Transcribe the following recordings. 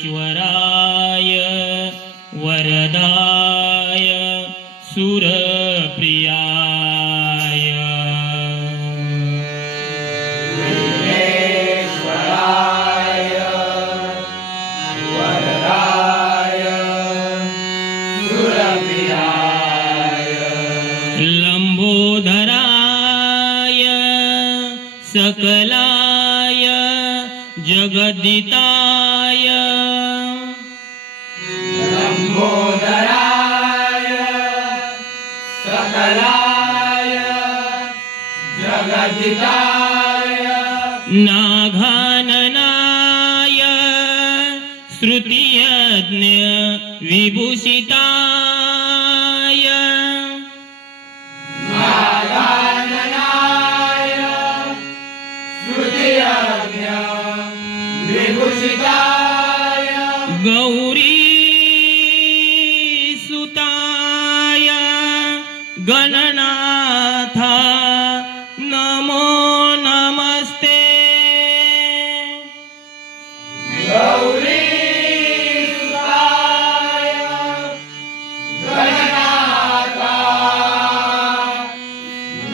विघ्नेश्वराय वरदाय सुरप्रियाय विघ्नेश्वराय वरदाय सुरप्रियाय लंबोदराय सकलाय जगदिताय लंबोदराय सकलाय जगदिताय नाघाननाय श्रुतियज्ञ विभूषिताय नागाननाय श्रुतियज्ञ विभूषिताय गौरी सुताय गणनाथा नमो नमस्ते गौरी सुताय गणनाथा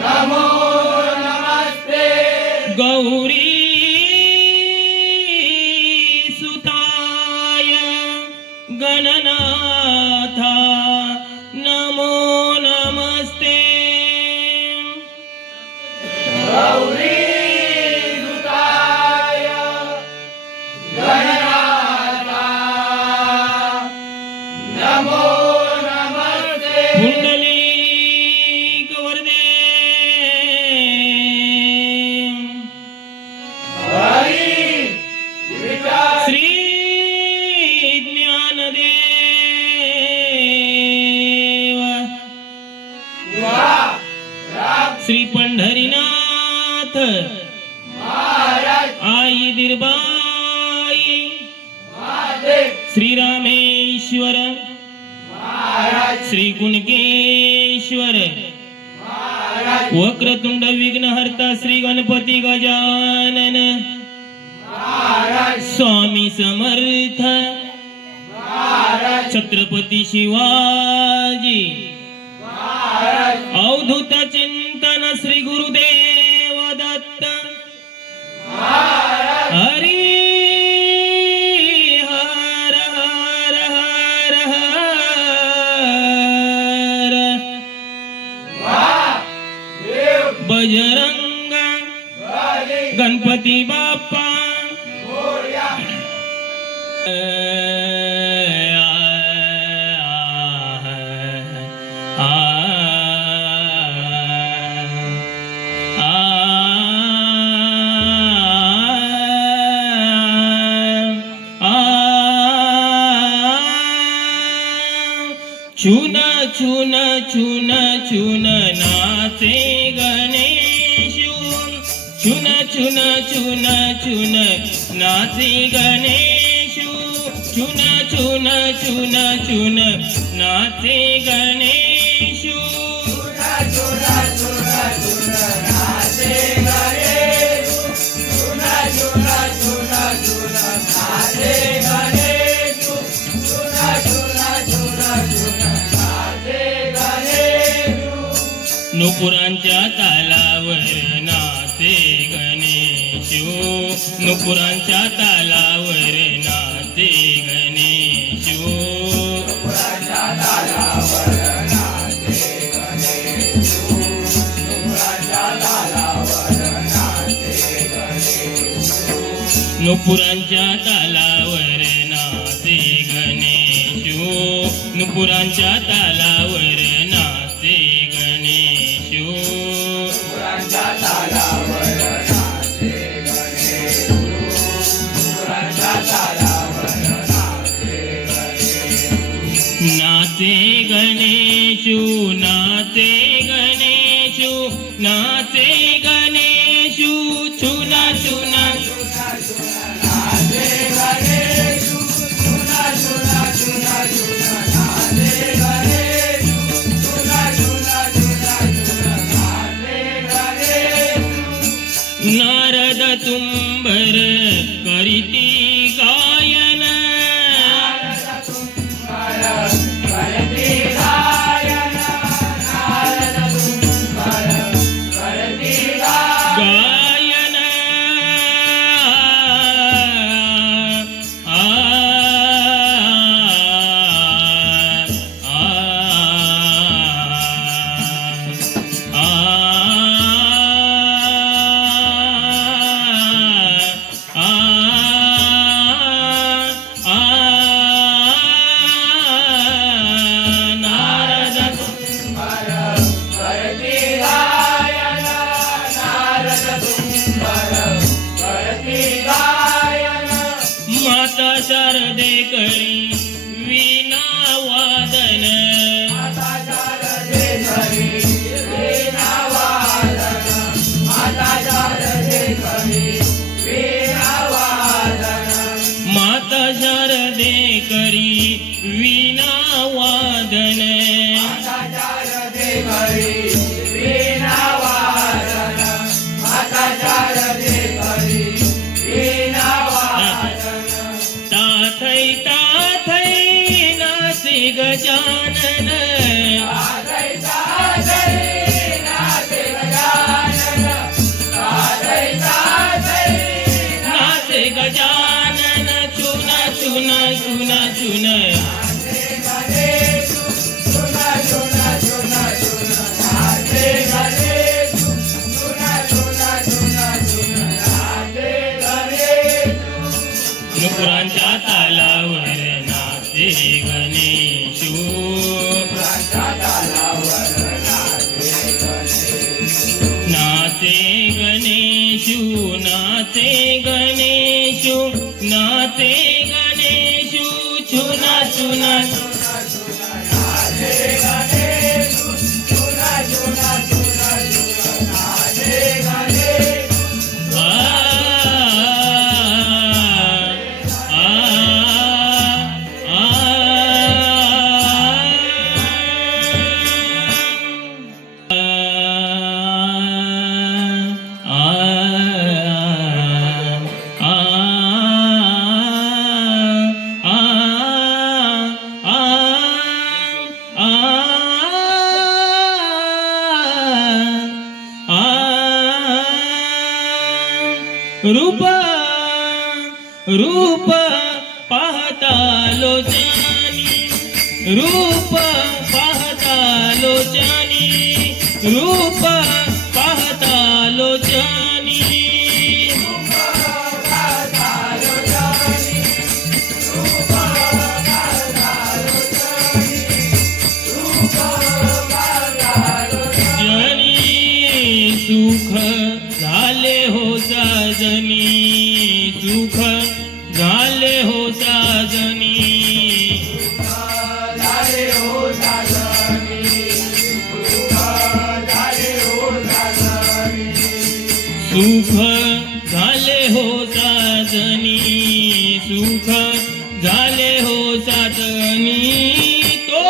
नमो नमस्ते गौरी सुताय गणनाथा नमो नमस्ते गौरी सुताय गणनाथा नमो नमस्ते पुंडलीक वरदे हरी विठ्ठल श्री ज्ञानदेव श्री पंढरीनाथ महाराज आई दिरबाई महादेव श्री रामेश्वर महाराज श्री कुणकेश्वर महाराज वक्रतुंड विघ्नहर्ता श्री गणपती गजानन महाराज स्वामी समर्थ महाराज छत्रपती शिवाजी महाराज अवधूत चिंतन श्री गुरुदेव दत्त महाराज हरी हर हर हर हर महादेव बजरंग बली गणपती बाप्पा मोरया चुन चुन चुन चुन नाचे गणेशु चुन चुन चुन चुन नाचे गणेशु चुन चुन चुन चुन नाचे गणेशु चुना चुना चुना चुना नाचे गणेश चुना चुना चुना चुना नाचे गणेश चुना चुना चुना चुना नाचे गणेश नुपुरांच्या तालावर नाचे गणेशु नुपुरांच्या तालावर नाचे गणेशु पुराच्या तालावर नाचे गणेश पुराच्या तालावर नाचे गणेश नुपुरांच्या तालावर नाचे गणेशु नुपुरांच्या तालावर नाचे गणेशु पुराच्या तालावर नाचे गणेश नाचे गणेशू नाचे गणेशू नाचे गणेशू चुना चुना नारद तुम्बर करीती गायन गायन माता शारदे करी वीणा वादन माता शारदे करी वीणा वादन ताथै ताथै नाचे गजानन नाचे गजानन चुना चुना चुना चुना नुपुरांच्या तालावर नाचे गणेशू नाचे गणेशू नाचे गणेशू नाचे गणेशू चुना चुना रूप रूप पाहता लोचनी रूप पाहता लोचनी रूप पाहता लोचनी जनी सुख झाले हो साजनी सुख झाले हो साजनी सुख झाले हो साजनी सुख झाले हो साजनी तो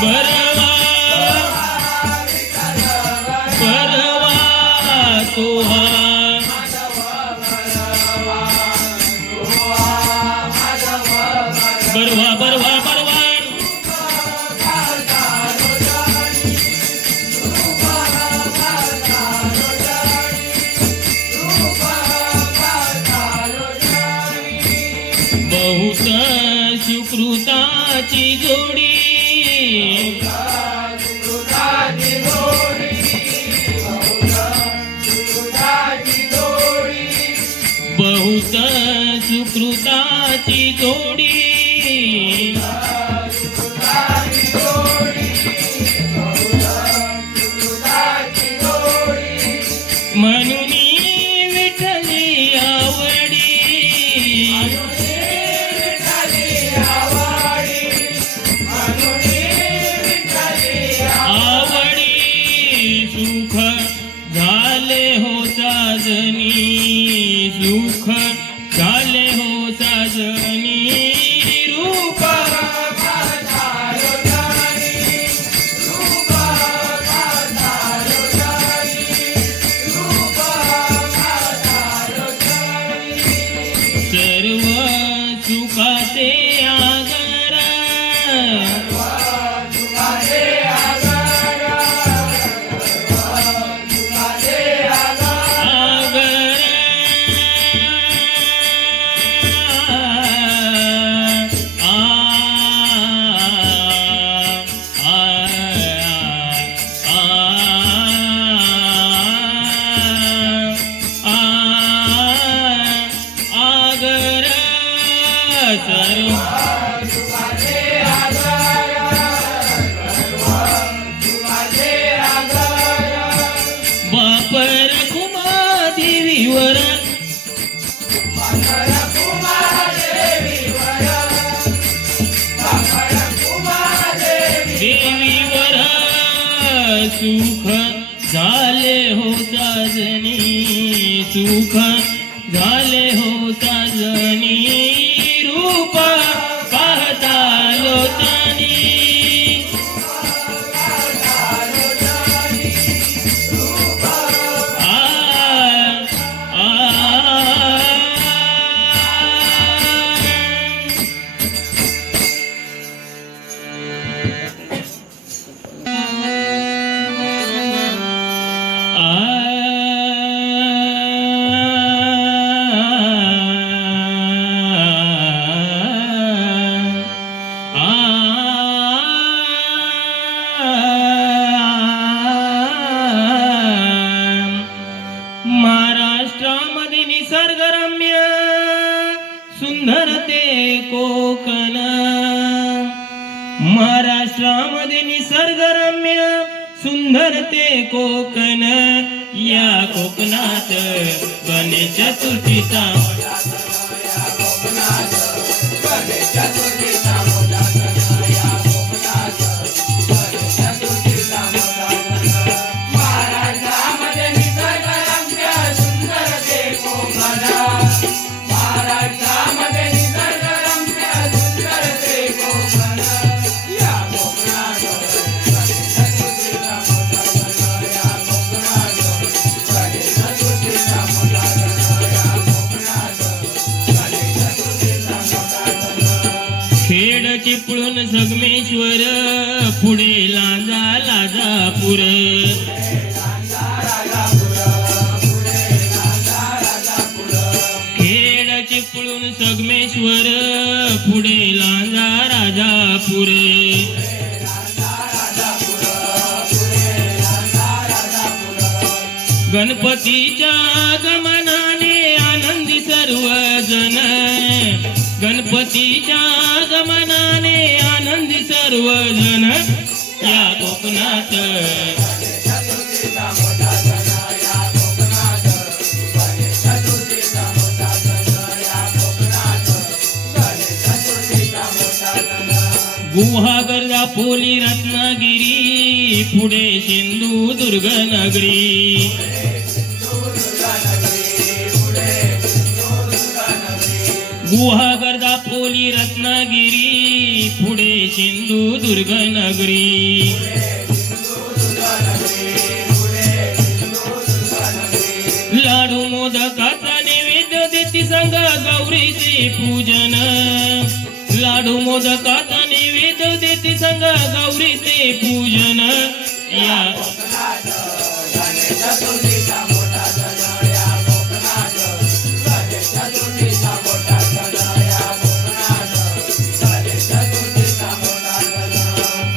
बरवा बरवा तो बरवा बरवा बरवा बहुत सुकृताची जोडी बहुत सुकृताची जोडी म्हणून विठ्ठली आवडी सुख झाले हो साजनी, सुख झाले हो साजनी, रूप पाहता लोचनी. महाराष्ट्रामध्ये निसर्गरम्य सुंदर ते कोकण, महाराष्ट्रामध्ये निसर्गरम्य सुंदर ते कोकण. या कोकणात गणेश चतुर्थीचा खेड चिपळूण संगमेश्वर, पुढे लांजा लाजापूर. खेड चिपळूण संगमेश्वर, पुढे लांजा राजापूर. गणपतीच्या आगमनाने आनंदी सर्वजण, गणपतीच्या आगमनाने आनंदी सर्वजण. या कोकणात गुहागर दापोली रत्नागिरी, पुढे सिंधुदुर्ग नगरी. गुहागर दापोली रत्नागिरी, पुढे सिंधुदुर्ग नगरी. लाडू मोदकाचा नैवेद्य देती संग गौरीचे पूजन, लाडू मोदकाचा नैवेद्य देती संग गौरीचे पूजन. या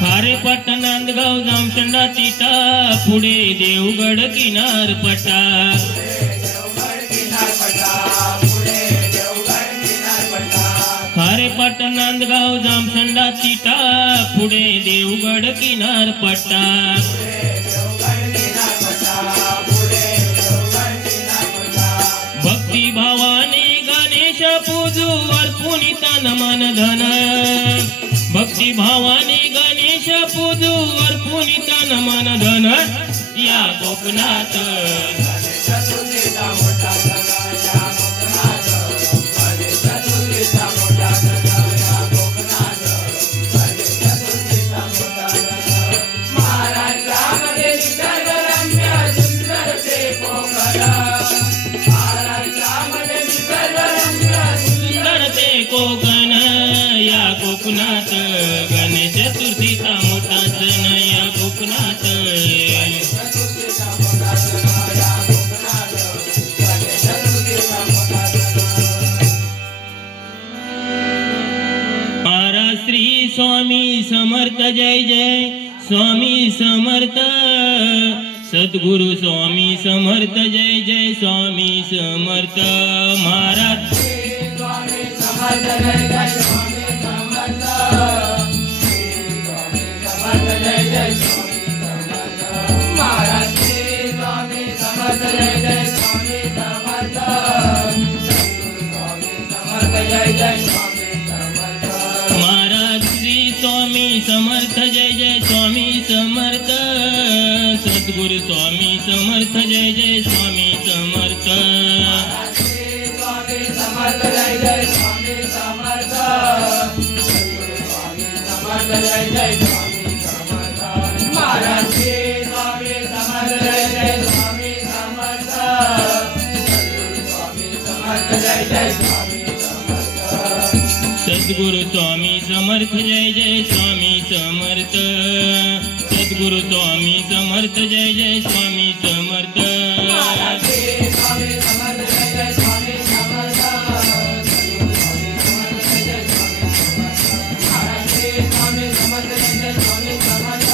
खारेपाटण नांदगाव जामसंडा तिटा, पुढे देवगड किनारपट्टा. खारेपाटण नांदगाव जामसंडा तिटा, पुढे देवगड किनारपट्टा. भक्तिभावाने गणेश पूजू अर्पून तन मन धन, भक्तिभावाने गणेश पूजू अर्पून तन मन धन. या कोकणात सुंदर ते कोकण. या कोकणात गणेश चतुर्थीचा मोठा सण. या कोकणात महाराज श्री स्वामी समर्थ जय जय स्वामी समर्थ. सद्गुरु स्वामी समर्थ जय जय स्वामी समर्थ. महाराज महाराज श्री स्वामी समर्थ जय जय स्वामी समर्थ. सद्गुरु स्वामी समर्थ जय जय स्वामी समर्थ स्वामी समर्थ जय जय स्वामी समर्थ स्वामी समर्थ जय जय स्वामी समर्थ महाराज स्वामी समर्थ जय जय स्वामी समर्थ स्वामी समर्थ जय जय स्वामी समर्थ सद्गुरु स्वामी समर्थ जय जय स्वामी समर्थ सद्गुरु स्वामी समर्थ जय जय स्वामी समर्थ महाराज स्वामी समर्थ जय जय स्वामी समर्थ महाराज स्वामी समर्थ जय जय स्वामी समर्थ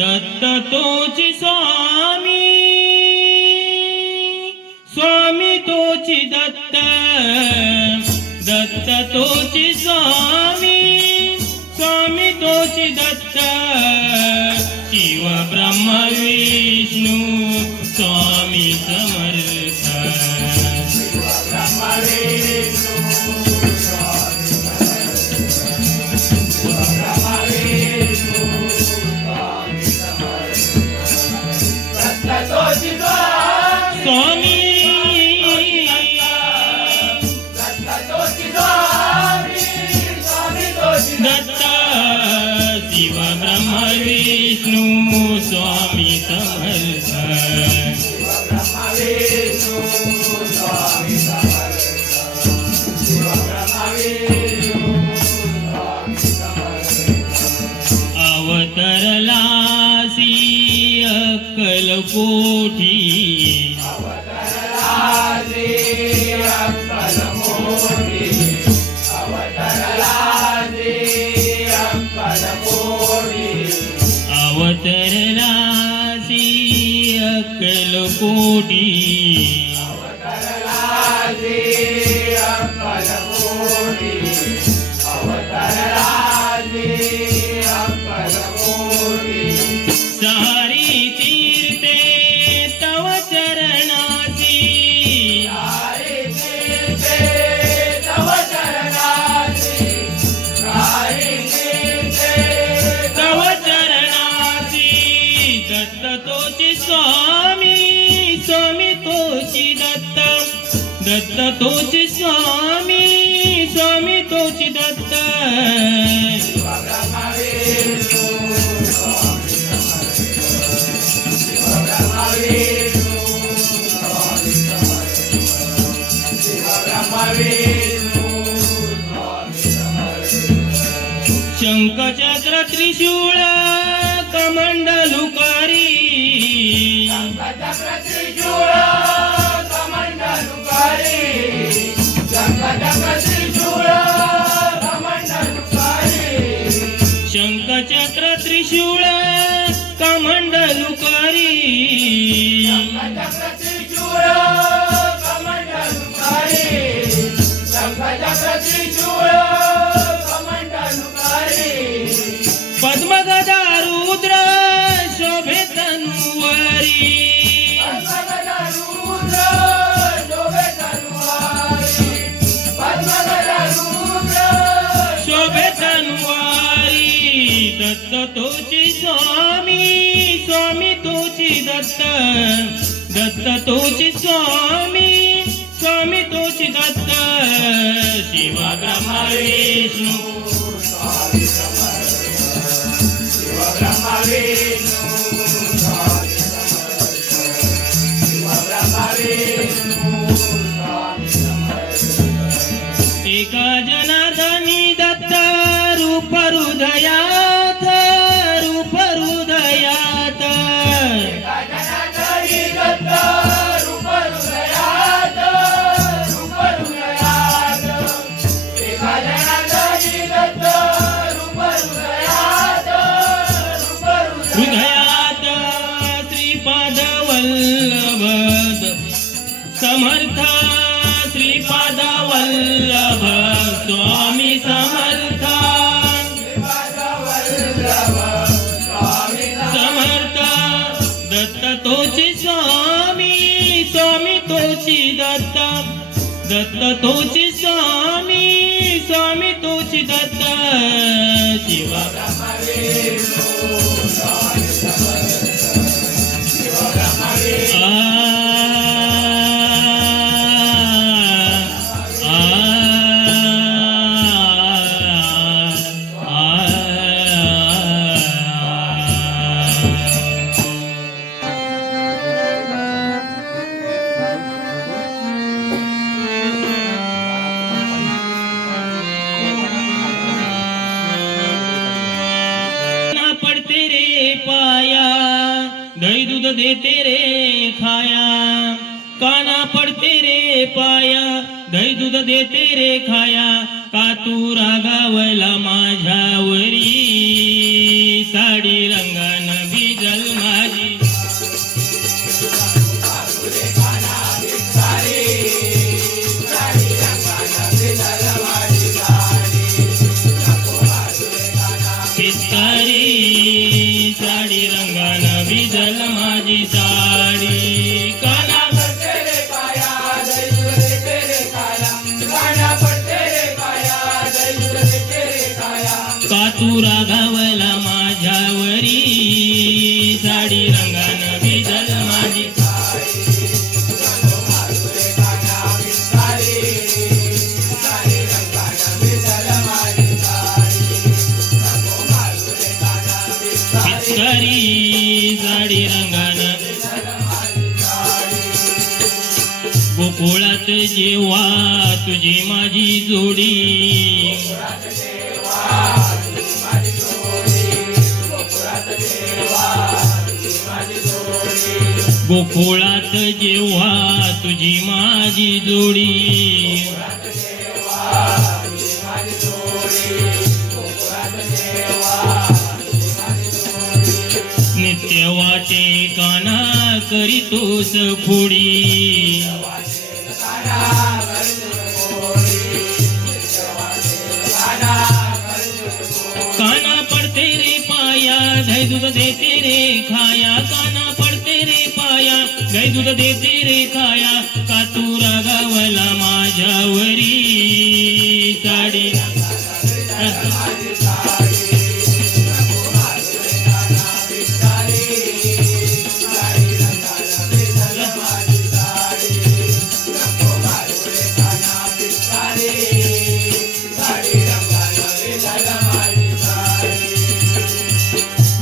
दत्त तोची स्वामी स्वामी तोची दत्त दत्त तोची स्वामी स्वामी तोची दत्त शिव ब्रह्म विष्णू स्वामी समर्थ ब्रह्मा विष्णू स्वामी समर्थ ब्रह्मा विष्णू स्वामी समर्थ दत्त तोची स्वामी दत्त तोची स्वामी स्वामी तोची दत्त शिव ब्रह्म विष्णू स्वामी समर्थ ब्रह्मा विष्णू स्वामी समर्थ ब्रह्मा विष्णू स्वामी समर्थ अवतरलासी अक्कलकोटी अवतरलासी अक्कलकोटी अवतरलासी अक्कलकोटी अवतरलासी अक्कलकोटी अवतरलासी अक्कलकोटी अवतरलासी अक्कलकोटी सारी तीर्थे तव चरणासी सारी तीर्थे तव चरणासी सारी तीर्थे तव चरणासी दत्त तोची स्वामी स्वामी तोची दत्त दत्त तोची स्वामी स्वामी तोची दत्त ब्रह्मा विष्णू स्वामी समर्थ ब्रह्मा विष्णू स्वामी समर्थ ब्रह्मा विष्णू स्वामी समर्थ शंखचक्र त्रिशूळ कमंडलुकारी शंखचक्र त्रिशूळ कमंडलुकारी शंखचक्र त्रिशूळ कमंडलुकारी शंखचक्र त्रिशूळ कमंडलुकारी शंखचक्र त्रिशूळ कमंडलुकारी शंखचक्र त्रिशूळ कमंडलुकारी पद्मगदा रुद्र शोभे तनुवारी पद्मगदा रुद्र शोभे तनुवारी पद्मगदा रुद्र शोभे तनुवारी दत्त तोची स्वामी स्वामी तोची दत्त दत्त तोची स्वामी स्वामी तोची दत्त शिव ब्रह्म विष्णू स्वामी समर्थ शिव ब्रह्मा विष्णू स्वामी समर्थ शिव ब्रह्मा विष्णू स्वामी समर्थ एका जनार्दनी दत्त रूप हृदयात रूप हृदयात एका जनार्दनी दत्त रूप समर्थ श्रीपाद वल्लभ स्वामी समर्थ समर्थ दत्त तोची स्वामी स्वामी तोची दत्त दत्त तोची स्वामी स्वामी तोची दत्त शिवा पड़ते रे पाया दही दूध देते रे खाया काना पड़ते रे पाया दही दूध देते रे खाया का तू रागावला माझ्यावरी साडी रंगान भिजल माझी पिचकारी साडी रंगान भिजल माझी साडी काना का तू रागावला माझ्यावरी साडी रंगान भिजल माझी पिचकारी साडी रंगान गोकुळात जेव्हा तुझी माझी जोडी गोकुळात जेव्हा तुझी माझी जोडी नित्य वाटे काना करीतोस खोडी काना पड़ते रे पाया दही दूध देते रे खाया काना पड़ते रे पाया दही दूध देते रे खाया का तू रागावला माझ्यावरी साडी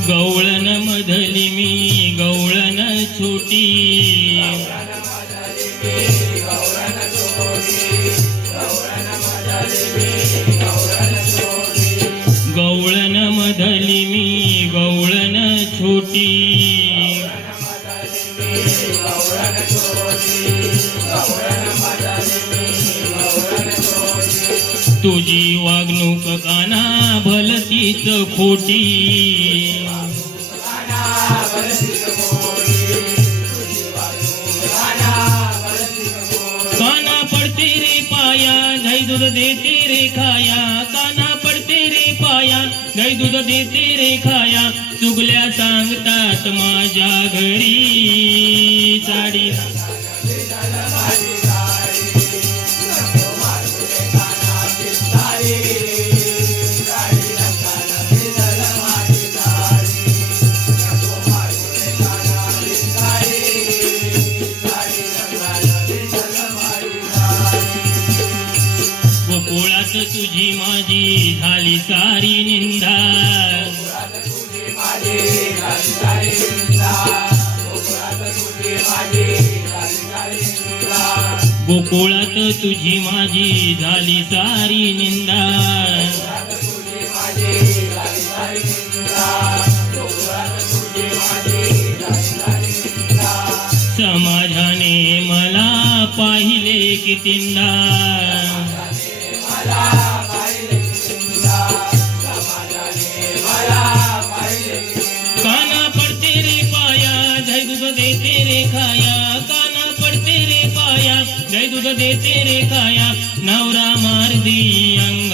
गवळण मधली मी गवळण छोटी गवळण मधली मी गवळण छोटी तुझी वागणूक काना भलतीच खोटी काना पड़ते रे पाया दही दूध देते रे खाया काना पड़ते रे पाया दही दूध देते रे खाया चुगल्या सांगतात माझ्या घरी साडी गोकुळात तुझी माझी झाली सारी निंदा गोकुळात तुझी माझी झाली सारी निंदा समाजाने मला पाहिले कितींदा काना पड़ते रे पाया दही दूध देते रे खाया काना पड़ते रे पाया दूध देते रे खाया नवरा मार देई अंग